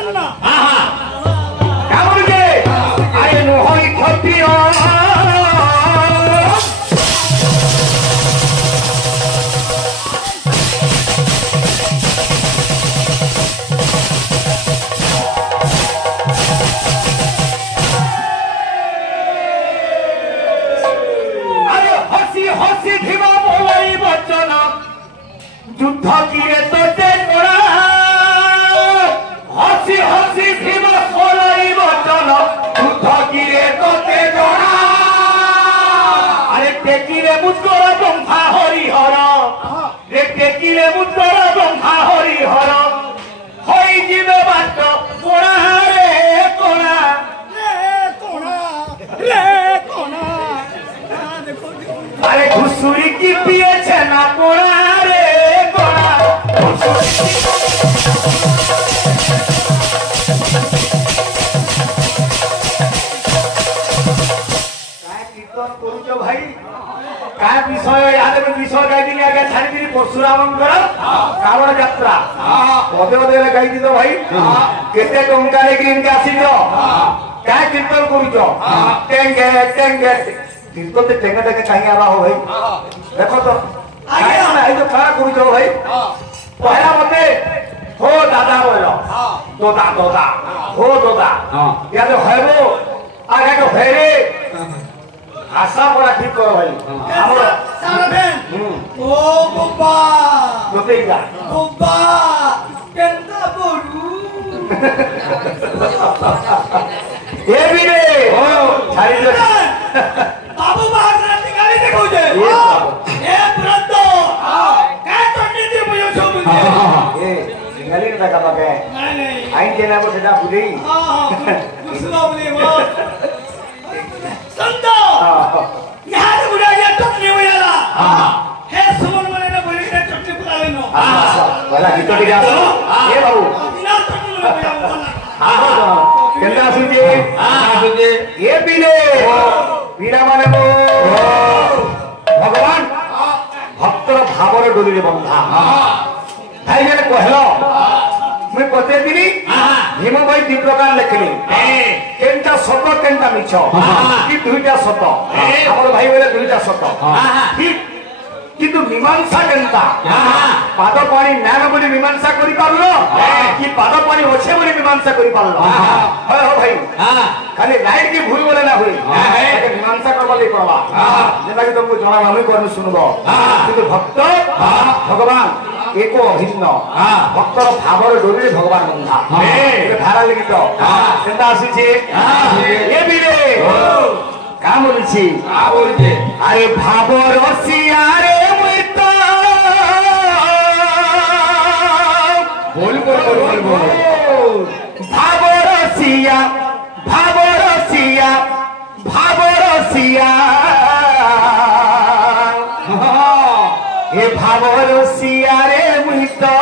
জান্না কেমন গে আরে নহই ক্ষত্রিয় আরে হসি হসি ভীম বলাই বচন যুদ্ধ কিরে তোতে মোরা হসি হসি ভীম বলাই বচন যুদ্ধ কিরে তোতে জোড়া আরে টেকিলে মুদ্র ব্রহ্মা হরিহর রে টেকিলে মুদ্র ব্রহ্মা হরিহর হই জীবে বাট মোরা রে কোনা আরে ঘুষুরি কি পিয়েছে না কোনা রে কোনা কীর্তন করুছ ভাই কা বিষয় ইয়াদের বিষয় গাইদিলি আগে ছাড়িদিলি পরশুরামঙ্কর কাবড় যাত্রা পদে পদে গাইদি তো ভাই কেতে টঙ্কা নেকি ইনকে আসিছ কা কীর্তন করুছ টেঙ্গে টেঙ্গে কীর্তনতে টেঙ্গে টেঙ্গে কাহি আবা হো ভাই দেখো তো এই তো কারা করুছ ভাই পয়লা মতে হো দাদা বল দোদা দোদা হো দোদা ইয়াতে হইব আগে তো হইরে আশা পড়া ঠিক করো ভাই আমরা সারাবেন ও বাবা তোতেই যা বাবা কেনটা বড়ু এ বিরে ও ছাড়ি দে বাবু বাহার গালি দেখো যে এ ব্রত কা চন্ডি দিয়ে বুঝো সব এ সিঙ্গালি না কাবাকে নাই নাই আইন কেনা বসে সেটা বুঝি বুঝলো বলে মা संतो यहाँ से बुढ़ा गया तो नहीं हुआ ला है सुमन मने ना बोले कि चट्टी पुरा लेनो वाला गीतो टिका ए बाबू बिना चट्टी लो भैया केंद्र सुजे सुजे ए बिले बीरा माने मो भगवान भक्तर भावर डोली रे बंधा भाई जने कहलो मैं पते दिनी भीम भाई दि प्रकार लिखली केनटा सत केनटा मिछ कि दुईटा सत हमर भाई बोले दुईटा सत ठीक किंतु मीमांसा केनटा पाद पानी नाम बोली मीमांसा करि पारलो कि पाद पानी ओछे बोली मीमांसा करि पारलो हो भाई खाली लाइट की भूल बोले ना हुई मीमांसा करबा ले पड़वा जेता कि तुमको जणा हम करनु सुनबो किंतु भक्त भगवान एको अभिन्न भक्तर भावर डोरी भगवान बंधा भाड़ा लगी तो केनता आसी ए बिरे का बोलछि अरे भावर रसिया रे मुई तो बोल बोल बोल बोल भावर रसिया भावर रसिया भावर रसिया हे भावर रसिया रे मुई तो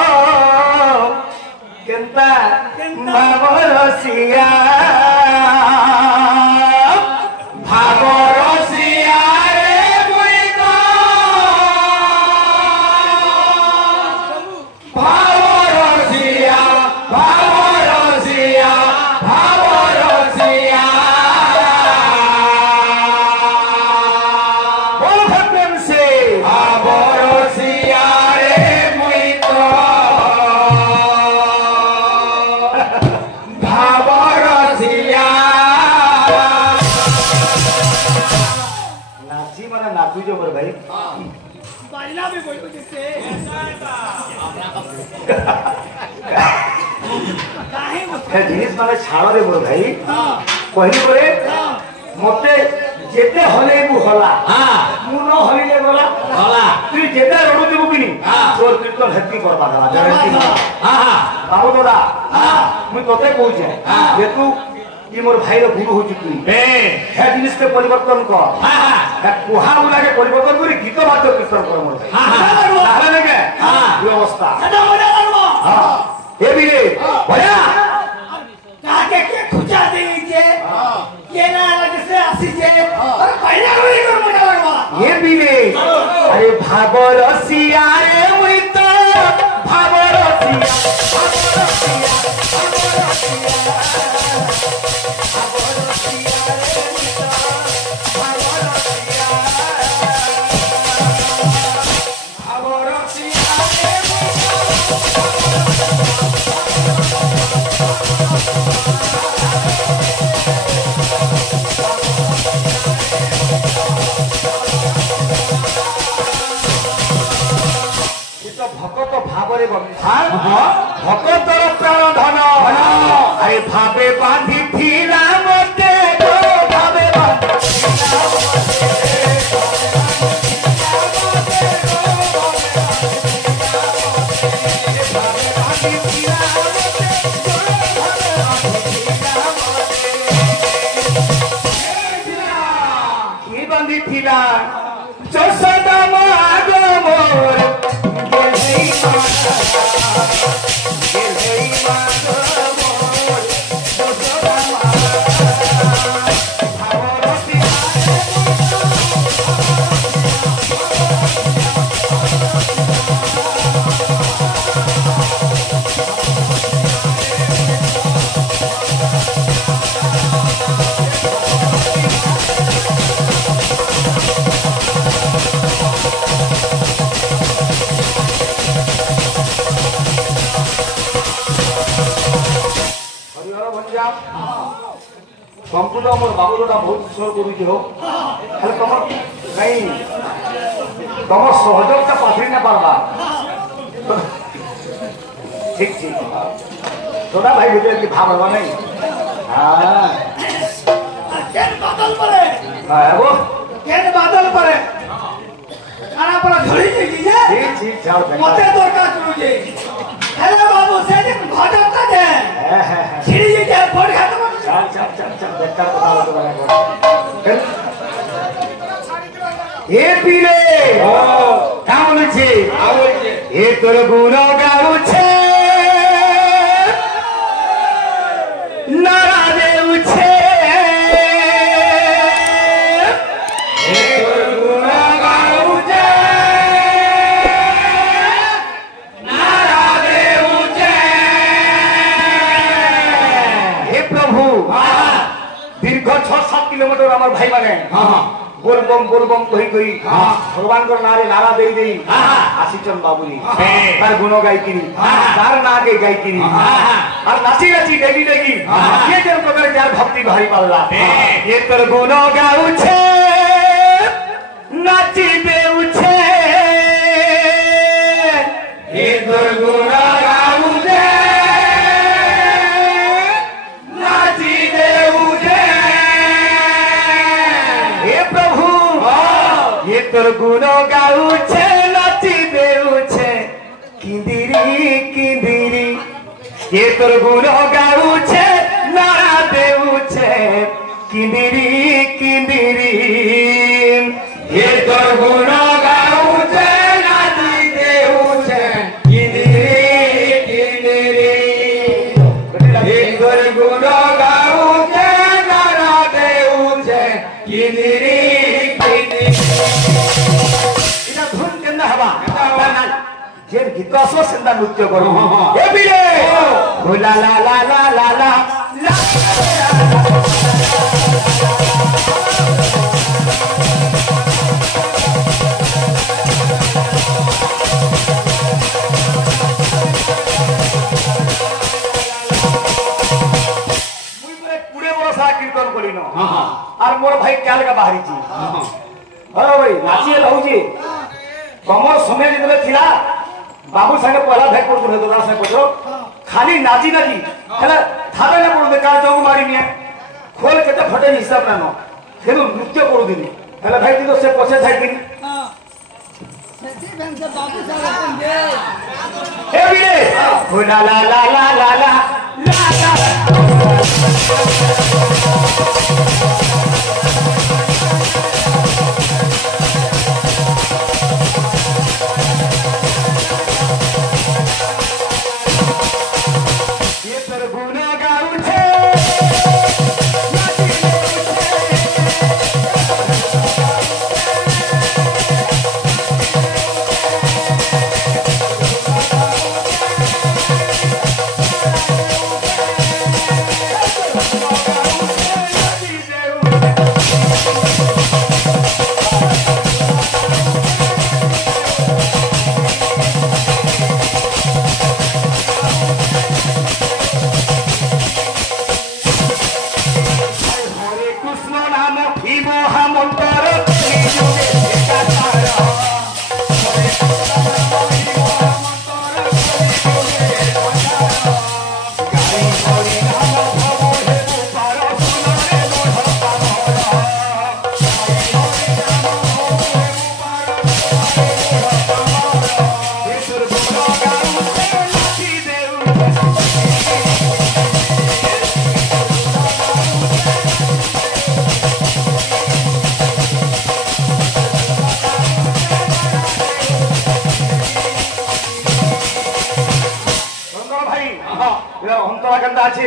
केनता भावर रसिया भावर रसिया रे मुई तो भावर रसिया भावर रसिया भावर रसिया बोल भक्तन से भावर रसिया रे मुई तो भावर रसिया नाची माने नाचू जो बर भाई बाजना भी बोल को जिससे काहे हे जिनिस माने छाड़ रे बर भाई कहली परे मते जेते हले मु हला मु न हलिले गला তুই যেটা রড়ু দিব কিনি তোর কীর্তন হেতি করবা গলা গ্যারান্টি বাবু দাদা মুই তোতে কইছে যে তু কি মোর ভাইর গুরু হইছি তুই হে জিনিসকে পরিবর্তন কর কুহা উলাকে পরিবর্তন করে গীত বাদ্য কীর্তন কর মোর ভাই তাহলে নাকি এই অবস্থা সেটা মজা করবো এ বিরে ভয়া কাকে কে খুঁজা দিয়েছে কে না লাগছে আসিছে আর পয়লা করে মজা লাগবা এ বিরে আরে ভাবর রসিয়া রে মুই তো ভাবর রসিয়া ভাবর রসিয়া ভাবে বাঁধিছিলা মতে গো ভাবে বাঁধিছিলা কি বাঁধিছিলা চষদা মাগ মোর গেলেই মাগ মোর চষদা সম্পূর্ণ আমার বাবুটা বহুত ঈশ্বর করুছি হোক তাহলে তোমার নাই তোমার সহযোগটা পাঠি না পারবা ঠিক ঠিক তোরা ভাই ভিতরে কি ভাববা নাই হ্যাঁ কেন বাদল পরে হ্যাঁ গো কেন বাদল পরে খানা পড়া ধরি দিছি যে ঠিক ঠিক যাও মতে দরকার করুছে হ্যালো বাবু সেদিন ঘটকটা দে হ্যাঁ হ্যাঁ ছিড়ি যেতে ফোন খাতে মানুষ চাল চাল চাল চাল বেকার কথা বলতে পারে এ পিলে কেমন আছে এ তোর গুণ গাউছে নারা দেউছে এ তোর গুণ গাউছে নারা দেউছে হে প্রভু দীর্ঘ 6-7 কিলোমিটার আমার ভাই মানে बोलबम कही कही भगवान को नारे नारा दे दे आशीचंद बाबुरी तार गुण गाई किनी तार ना के गाई किनी और नाची नाची डेगी डेगी ये जन प्रकार यार भक्ति भारी पाल्ला ये तर गुण गाऊ छे नाची देउ छे ये तर गुण गाऊ छे नाची देउ छे ये तोर गुण गाउछे नाची देउछे किंदिरी किंदिरी ये तोर गुण गाउछे नारा देउछे किंदिरी किंदिरी ये तोर गुण गाउछे नाची देउछे किंदिरी किंदिरी ये तोर गुण गाउछे नारा देउछे किंदिरी যে গীত আসো সেটা নৃত্য করো এ বিরে লা লা লা লা লা লা মুই পুরে বড় সারা কীর্তন করিনো আর মোর ভাই ক্যালকা বাহারিছি হ্যাঁ ভাই নাচিয়ে রহুছি তোমার সময় যেতে ଥିଲା बाबू संगे पहला भेट पड़ो तो दास पड़ो खाली नाची नाची हेला थाबे ने पड़ो कार जोग मारी निया खोल के तो फटे हिसाब ना नो फिर नृत्य करू दिनी हेला भाई तो से पछे थाई दिनी हां सेठी बैंक से बाबू संग अपन दे ए बिरे हो ला ला ला ला ला ला ला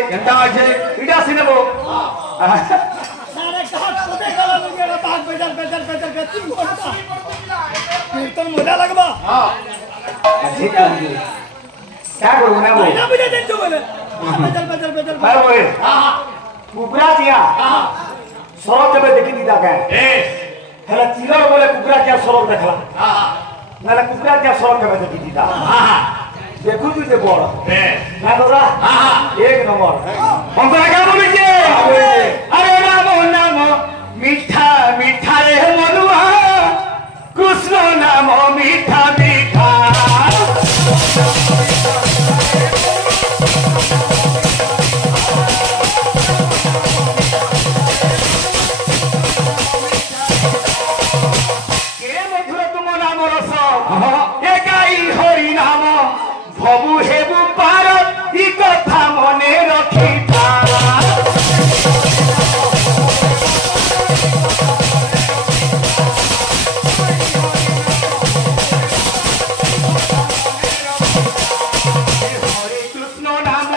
কেনটা আছে এটা সিনেবো सारे घाट उठे गला लगे रे बाग बेजार बेजार बेजार के 3 घंटा कीर्तन मजा लगबा अच्छे काम की क्या करूं ना वो ना बुझे दिन जो बोले बेजार बेजार बेजार भाई वो हां कुकरा दिया সরব দেবে দেখি দিদা কে হেলা চিলর বলে কুকরা কে সরব দেখলা নালে কুকরা কে সরব দেবে দেখি দিদা দেখু তুই যে বড় না দাদা এক নম্বর বন্ধুরা কে বলেছে আরে রাম নাম মিঠা মিঠা রে মনুয়া কৃষ্ণ নাম মিঠা মিঠা ভবু হেবু পার ই কথা মনে রখিথা হরে কৃষ্ণ নাম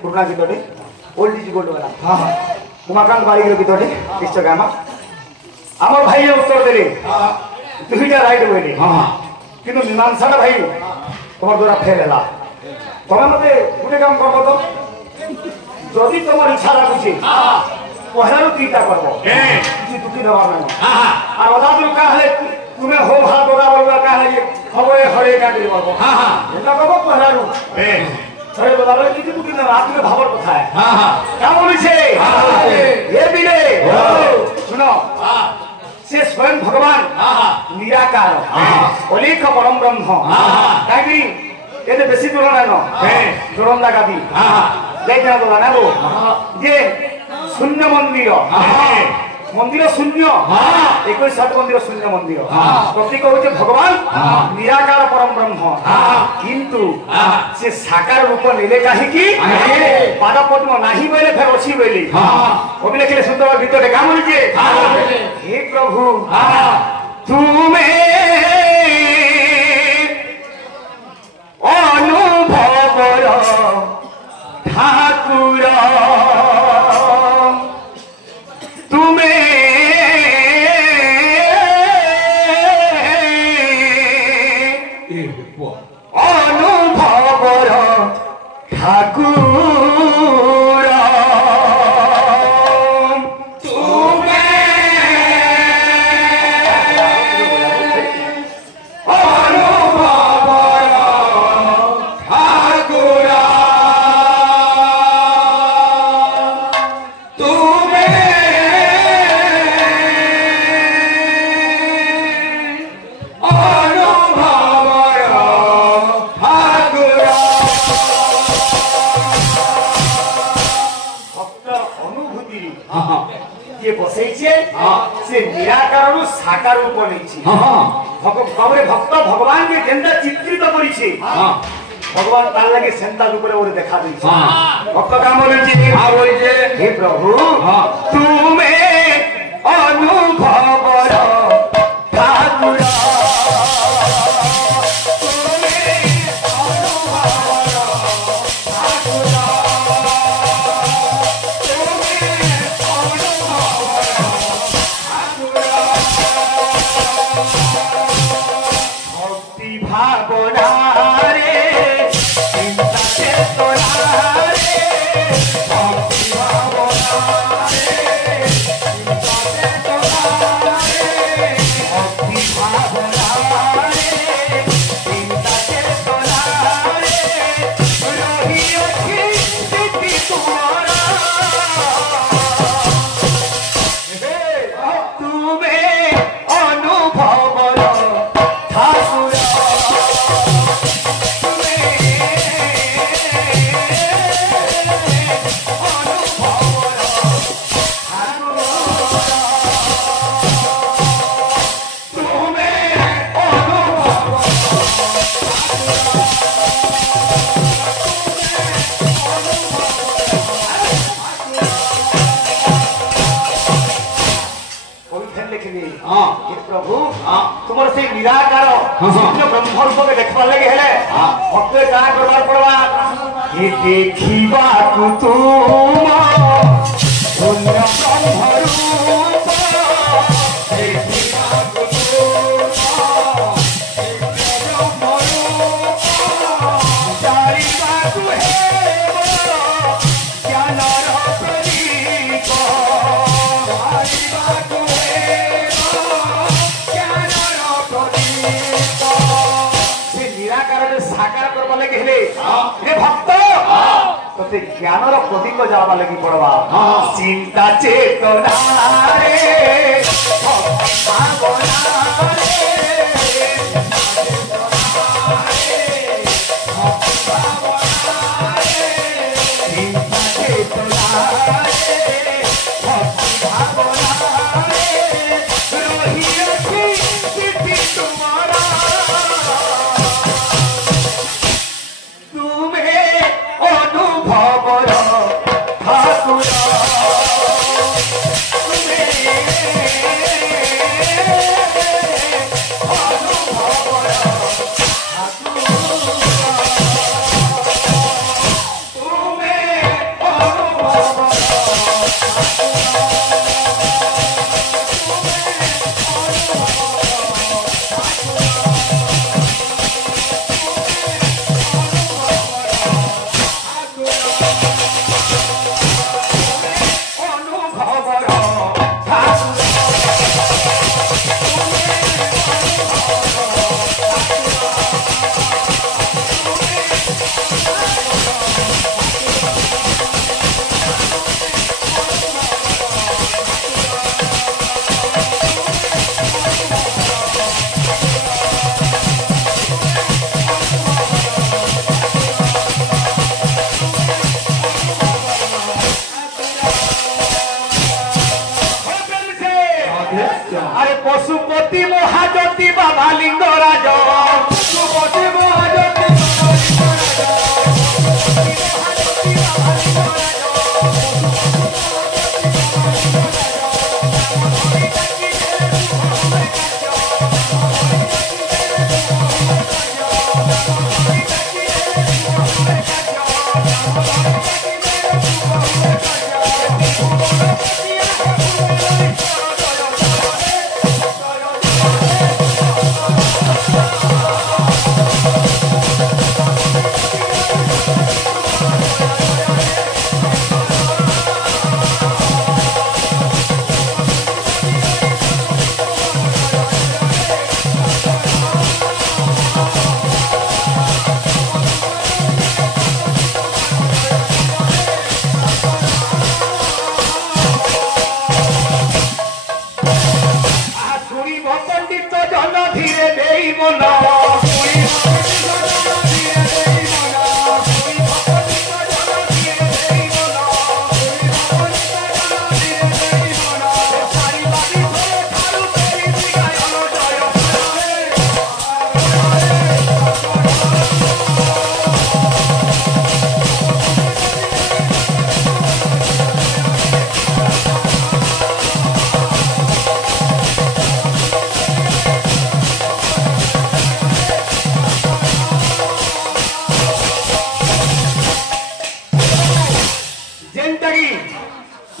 पुराना गीतटे ओल्ड इज गोल्ड वाला हां हां उमाकांत बारीर गीतटे निश्चय गामा आमर भाई उत्तर देले दुईटा राइट होइले हां हां किंतु मीमांसाटा भाई तोर द्वारा फेल हैला तमे मते गुटे काम करबो तो जदि तोर इच्छा लागुची हां पहलारो तीटा करबो जी दुटी देवार नाही हां हां আর ওদাদুল কাহলে তুমি হোম হাত ওদা বলবা কাহলে খবরে হরে কাটি বলবো हां हां এটা করবো পহলারো अरे बताओ किसी को कितना रात में भावर पता है हाँ हाँ क्या बोली से ये भी ले सुनो से स्वयं भगवान निराकार अलेख परम ब्रह्म ताकि ये तो बेसी दूर ना नो जोरम लगा दी देखना तो ना वो ये शून्य मंदिर मंदिर शून्य एक मंदिर शून्य मंदिर प्रतीक होचे भगवान निराकार परम ब्रह्म किंतु से साकार रूप नेले काहे की पाद पद्म नाही बोले फिर अछि बोली कवि लिखले सुंदर गीत रे काम लिखे हे प्रभु तुमे अनुभवर ठाकुर तुमे अनुभवर ठाकुर तुमे अनुभवर ठाकुर तुमे से निराकार साकार रूप नहीं भक्त भगवान के केंद्र चित्रित करिछे भगवान तार लगे सेंता रूप रे देखा दैछे भक्त काम बोलछे हे प्रभु तुमे अनुभवर ठाकुर भावना रे चिंता से तोरा रे भक्ति हे प्रभु तुमर से निराकार सूर्य ब्रह्म रूप के देखबार लगे हेले मते का करबार पड़वा ये देखिबा को तुम सूर्य ब्रह्म रूप देखिबा को भक्त ते ज्ञान प्रदीप जावा लगी पड़वा चिंता चेतना रे अरे पशुपति महाज्योति बाबा लिंगराज पशुपति महाज्योति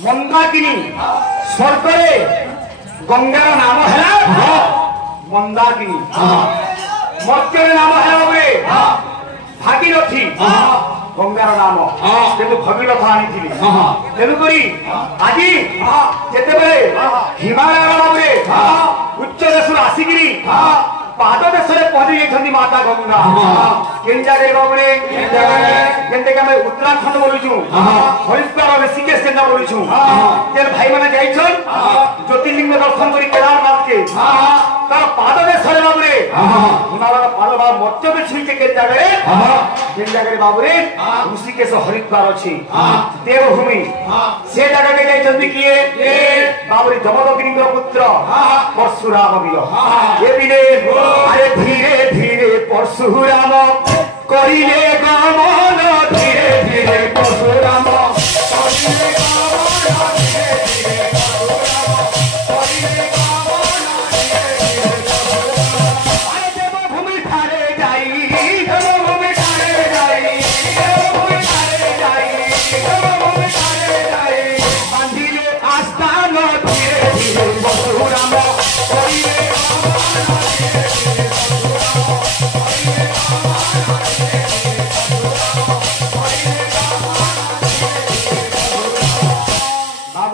मंदाकिनी स्वर्गरे गंगार नाम है मंदाकिनी मर्त्यर नाम है भागीरथी गंगार नाम किंतु भगीरथ आनी तेणुकरी आज जिते हिमालय नाम उच्च देश आसिकी पाद देश पहुंची जाइछन्ती माता गंगा केन जगह बाबरे जेंते के हमें उत्तराखंड बोलुछु हरिद्वार ऋषिकेश केन बोलुछु तेर भाई माने जाइछन ज्योतिर्लिंग दर्शन करी केदारनाथ के तार पाद देश बाबरे हिमालय पाद बा मध्य में छिके केन जगह बाबरे ऋषिकेश हरिद्वार अछि देवभूमि से जगह के जाइछन्ती किए बाबरे जमदग्निर पुत्र परशुराम बिल ये बिले अरे धीरे धीरे परशुराम करिले गमन धीरे धीरे परशुराम करिले गमन धीरे धीरे परशुराम करिले गमन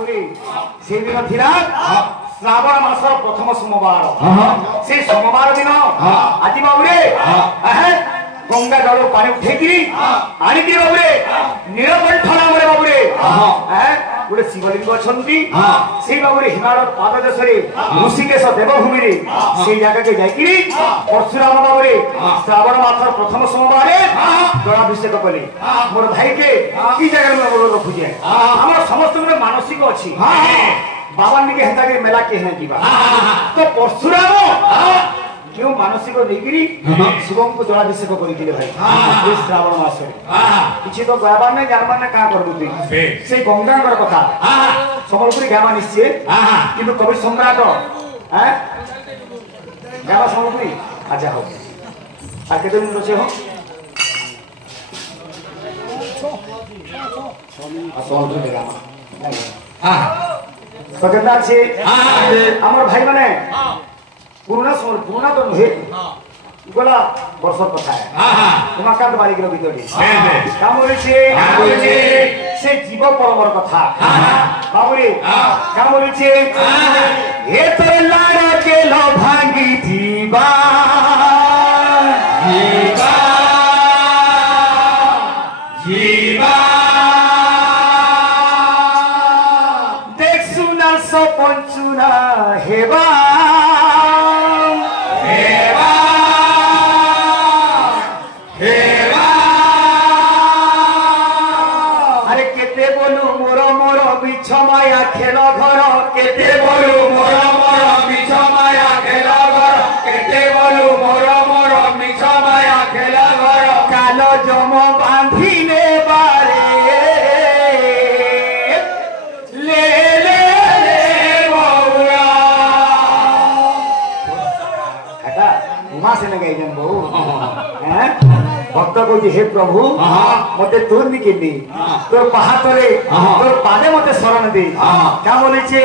ବାବୁରେ ସେଦିନ ଥିଲା ଶ୍ରାବଣ ମାସର ପ୍ରଥମ ସୋମବାର ସେ ସୋମବାର ଦିନ ଆଜି ବାବୁରେ ଗଙ୍ଗା ଜଳ ପାଣି ଉଠେଇକିରି ଆଣିକିରି ବାବୁରେ ନୀଳକଣ୍ଠ ନାମରେ ବାବୁରେ ଗୋଟେ ଶିବଲିଙ୍ଗ ଅଛନ୍ତି ସେଇ ବାବୁରେ ହିମାଳୟ ପାଦ ଦେଶରେ ଋଷିକେଶ ଦେବଭୂମିରେ ସେଇ ଜାଗାକେ ଯାଇକିରି ପରଶୁରାମ ବାବୁରେ ଶ୍ରାବଣ ମାସର ପ୍ରଥମ ସୋମବାରେ ଜଳାଭିଷେକ କଲେ ମୋର ଭାଇକେ କି ଜାଗାରେ ମୁଁ ରଖୁଛେ ଆମର ସମସ୍ତଙ୍କର ମାନସିକ ଅଛି ବାବା ଟିକେ ହେନ୍ତା କରି ମେଲା କେ ହେଁ ଯିବା ତ ପରଶୁରାମ কেউ মানসিক নেইকি শিবঙ্কু জলাভিষেক করেছিলে ভাই এই শ্রাবণ মাসে কিছু তো গাবার নাই জানবার না কাঁ করবো তুই সেই গঙ্গাঙ্গর কথা সম্বলপুরী গাবা নিশ্চয় কিন্তু কবি সম্রাট হ্যাঁ গাবা সম্বলপুরী আচ্ছা হোক আর কেতে মিনিট আছে হোক সম্বলপুরী গাবা তো কেতে আছে আমার ভাই মানে পুরোনা সময় পুরোনা তো নুহে গলা বর্ষর কথা উমাকান্ত বারিকের ভিতরে কাম বলেছে সে জীব পরমর কথা বাবুরে কাম বলেছে এ তোর লাড়া কেল ভাঙ্গি জীবা জীবা জীবা দেখ সুনার সপঞ্চুনা হেবা মায়া খেল ঘর কেতে বলু মোর মোর মিছ মায়া খেল ঘর কেতে বলু মোর মোর মিছ মায়া খেল ঘর কাল জম বাঁধিলে বারে লে লে লে বউরা এটা উমা সেনে গাইছেন বউ হ্যাঁ ভক্ত কইছে হে প্রভু মতে তোর দিকে নে তোর পাহাড়ে তোর পাদে মতে শরণ দে কা বলেছে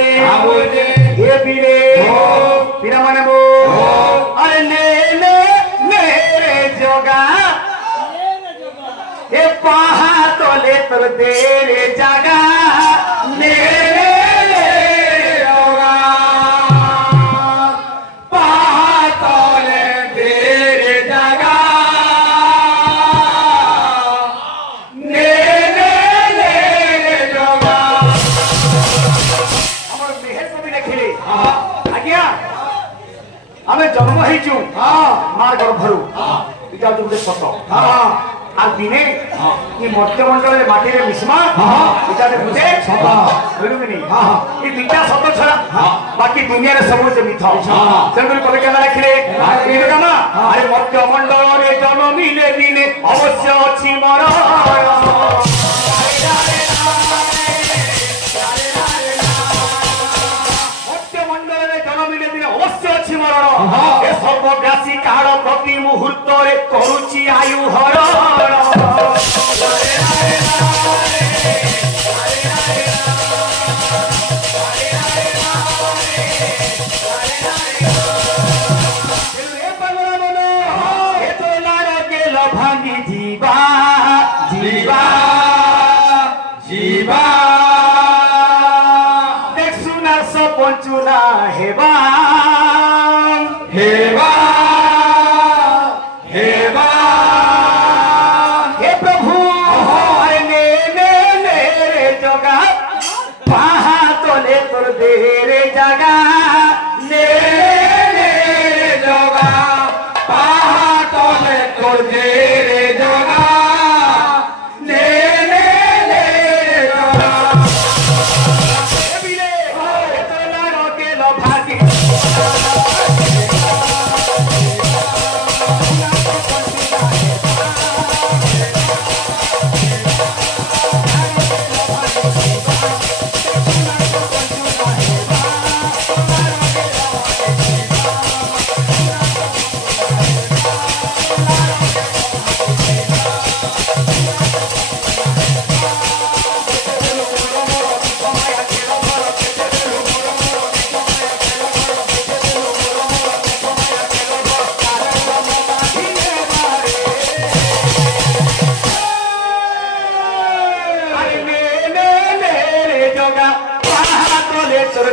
হে বীরে পীরা মানে বো আরে নে নে নে রে জগা হে পাহাড়ে তোর দে রে জাগা নে রে জগা পাহাড়ে দে রে জাগা আমি জন্ম হয়েছু মার গর্ভরু এটা হচ্ছে সত আর দিনে এই মধ্যমন্ডলের মাটিরে মিশমা এটা বুঝে বুঝলুনি এই দুইটা শব্দ ছাড়া বাকি দুনিয়ার সব হচ্ছে মিথ্যা সেগুলি কবে কেন রাখলে না আরে মধ্যমন্ডলে জন্মিলে দিনে অবশ্য অছি মরণ এ সর্বগ্রাসী কাল প্রতি মুহূর্তরে করুচি আয়ু হরণ ভাঙি জীবা জীবা জীবা দেখ সুনার সপঞ্চুনা হেবা হেবা হেবা হে প্রভু নে নে নে রে জগা পাহা তলে তোর দে রে জাগা নে নে রে জগা পাহা তলে তোর দে রে জগা নে নে নে রে জগা এ বিলে তোর লাড় গেল ভাগি তোর